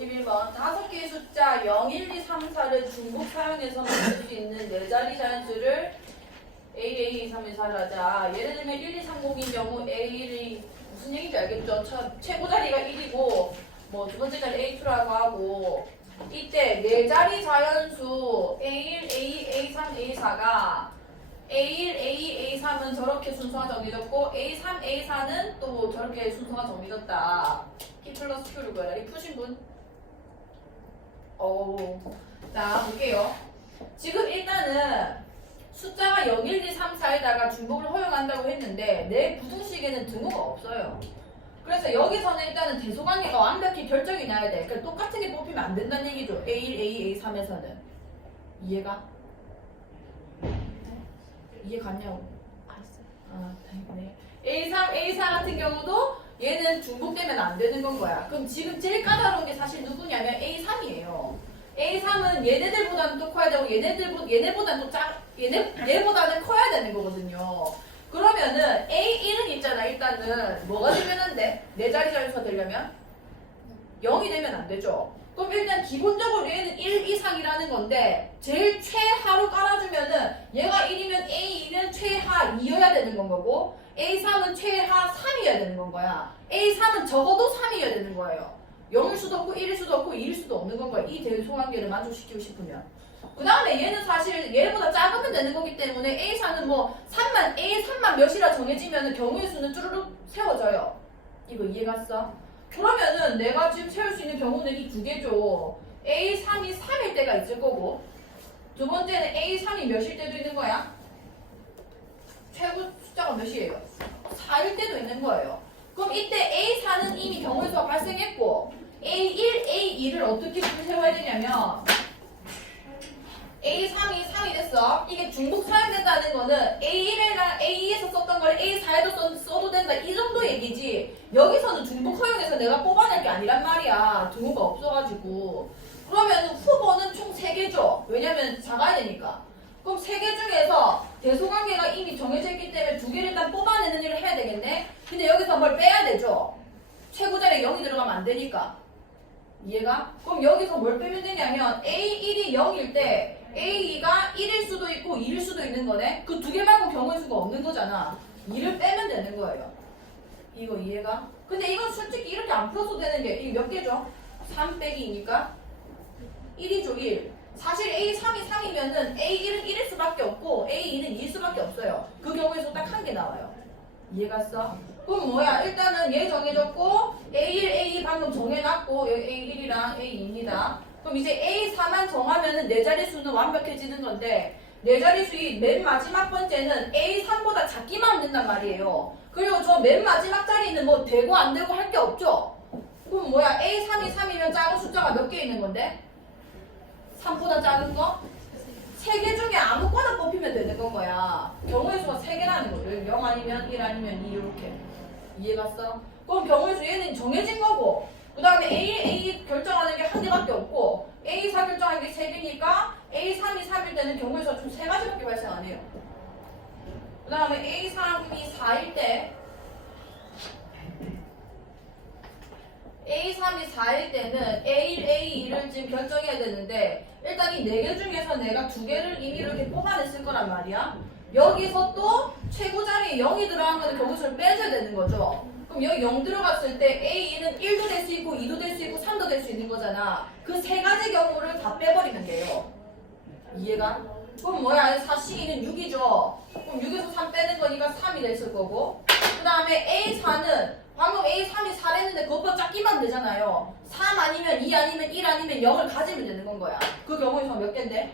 51번 다섯 개의 숫자 0, 1, 2, 3, 4를 중복 사용해서 만들 수 있는 네 자리 자연수를 A, A, 2, 3, 1, 4를 하자. 예를 들면 1, 2, 3, 0인 경우 A1이 무슨 얘기인지 알겠죠? 첫, 최고 자리가 1이고 뭐 두 번째 자리 A2라고 하고 이때 네 자리 자연수 A1, A, A3, A4가 A1, A, A3은 저렇게 순서가 정해졌고 A3, A4는 또 저렇게 순서가 정해졌다. P 플러스 Q를 구해라. 이 푸신 분? 오. 자, 볼게요. 지금 일단은 숫자가 0, 1, 2, 3, 4에다가 중복을 허용한다고 했는데 내 부등식에는 등호가 없어요. 그래서 여기서는 일단은 대소관계가 완벽히 결정이 나야 돼. 그러니까 똑같은 게 뽑히면 안 된다는 얘기죠. A1, A, A3에서는. 이해가? 이해 갔냐고? 아, 다행이네. A3, A4 같은 경우도 얘는 중복되면 안 되는 건 거야. 그럼 지금 제일 까다로운 게 사실 누구냐면 A3이에요. A3은 얘네들보다는 또 커야 되고 얘네들보 얘네보다는 또 작, 얘네 얘보다는 커야 되는 거거든요. 그러면은 A1은 있잖아. 일단은 뭐가 되면 안 돼? 네 자리 자리수가 되려면 0이 되면 안 되죠. 그럼 일단 기본적으로 얘는 1 이상이라는 건데 제일 최하로 깔아주면은 얘가 1이면 A2는 최하 2여야 되는 건 거고 A3은 최하 3이어야 되는 건 거야. A3은 적어도 3이어야 되는 거예요. 0일 수도 없고 1일 수도 없고 2일 수도 없는 건 거야. 이 대소관계를 만족시키고 싶으면. 그 다음에 얘는 사실 얘보다 작으면 되는 거기 때문에 A4는 뭐 3만, A3만 몇이라 정해지면 경우의 수는 쭈르륵 세워져요. 이거 이해 갔어? 그러면은 내가 지금 채울 수 있는 경우는 이두 개죠. A3이 3일 때가 있을 거고 두 번째는 A3이 몇일 때도 있는 거야? 최고 숫자가 몇이에요? 4일 때도 있는 거예요. 그럼 이때 A4는 이미 수가 발생했고 A1, A2를 어떻게 줄 세워야 되냐면 A3이 3이 됐어. 이게 중복 사용된다는 거는 A1이랑 A2에서 썼던 걸 A4에도 써, 써도 된다. 이 정도 얘기지. 여기서는 내가 뽑아낼 게 아니란 말이야. 등호가 없어가지고. 그러면 후보는 총 3개죠. 왜냐면 작아야 되니까. 그럼 3개 중에서 대소관계가 이미 정해져 있기 때문에 두 개를 일단 뽑아내는 일을 해야 되겠네. 근데 여기서 뭘 빼야 되죠. 최고 자리에 0이 들어가면 안 되니까. 이해가? 그럼 여기서 뭘 빼면 되냐면 A1이 0일 때 A2가 1일 수도 있고 2일 수도 있는 거네. 그 두 개 말고 경우의 수가 없는 거잖아. 2를 빼면 되는 거예요. 이거 이해가? 근데 이건 솔직히 이렇게 안 풀어도 되는 게 이게 몇 개죠? 3 빼기 2니까 1이죠 1. 사실 A3이 3이면은 A1은 1일 수밖에 없고 A2는 2일 수밖에 없어요. 그 경우에 서 딱 한 개 나와요. 이해갔어? 그럼 뭐야? 일단은 얘 정해졌고 A1, A2 방금 정해놨고 A1이랑 A2입니다. 그럼 이제 A4만 정하면은 네 자릿수는 완벽해지는 건데 네 자릿수의 맨 마지막 번째는 A3보다 작기만 된단 말이에요. 그리고 저 맨 마지막 자리는 뭐 되고 안 되고 할 게 없죠. 그럼 뭐야? A3이 3이면 작은 숫자가 몇 개 있는 건데? 3보다 작은 거? 세개 중에 아무거나 뽑히면 되는 건 거야. 경우의 수가 세 개라는 거죠. 0 아니면 1 아니면 2 이렇게. 이해갔어? 그럼 경우의 수 얘는 정해진 거고 그 다음에 A, A 결정하는 게 한 개밖에 없고 A4 결정하는 게세 개니까 A3이 3일 때는 수가 총세 가지밖에 발생 안 해요. 그 다음에 A3이 4일 때 A3이 4일 때는 A1, A2를 지금 결정해야 되는데 일단 이 네 개 중에서 내가 두 개를 이미 이렇게 뽑아냈을 거란 말이야. 여기서 또 최고 자리에 0이 들어가면 경우수를 빼줘야 되는 거죠. 그럼 여기 0 들어갔을 때 A2는 1도 될 수 있고 2도 될 수 있고 3도 될 수 있는 거잖아. 그 세 가지 경우를 다 빼버리면 돼요. 이해가? 그럼 뭐야? 4C2는 6이죠. 그럼 6에서 3 빼는 거니까 3이 됐을 거고. 그 다음에 A4는 방금 A3이 4랬는데 그것보다 작기만 되잖아요. 3 아니면 2 아니면 1 아니면 0을 가지면 되는 건 거야. 그 경우에서 몇 개인데?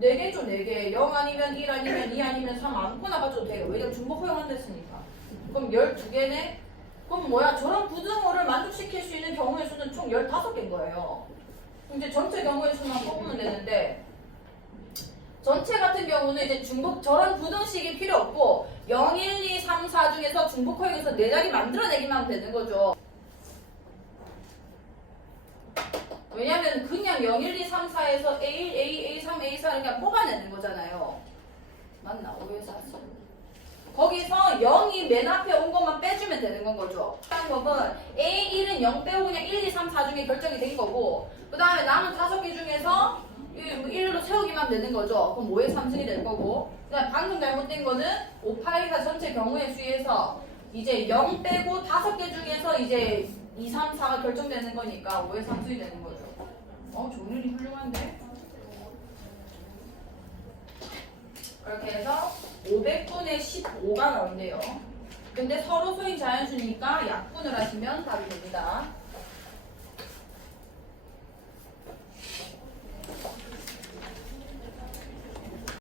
4개죠, 4개. 0 아니면 1 아니면 2 아니면 3 아무거나 가져도 돼요. 왜냐면 중복 허용한 됐으니까. 그럼 12개네? 그럼 뭐야? 저런 부등호를 만족시킬 수 있는 경우의 수는 총 15개인 거예요. 이제 전체 경우의 수만 뽑으면 되는데 전체 같은 경우는 이제 중복 저런 부등식이 필요 없고 0, 1, 2, 3, 4 중에서 중복 허용해서 네 자리 만들어내기만 하면 되는 거죠. 왜냐면 그냥 0, 1, 2, 3, 4에서 A1, A, A3, A4 그냥 뽑아내는 거잖아요. 맞나? 오해서 왔어. 거기서 0이 맨 앞에 온 것만 빼주면 되는 건 거죠. 방법은 A1은 0 빼고 그냥 1, 2, 3, 4 중에 결정이 된 거고 그 다음에 남은 다섯 개 중에서 1로 세우기만 되는 거죠. 그럼 5의 3승이 될 거고 그 다음에 방금 잘못된 거는 5, 8, 2, 4 전체 경우의 수에서 이제 0 빼고 다섯 개 중에서 이제 2, 3, 4가 결정되는 거니까 5의 3승이 되는 거죠. 어, 정률이 훌륭한데? 이렇게 해서 500분의 15가 나온대요. 근데 서로 수인 자연수니까 약분을 하시면 답이 됩니다.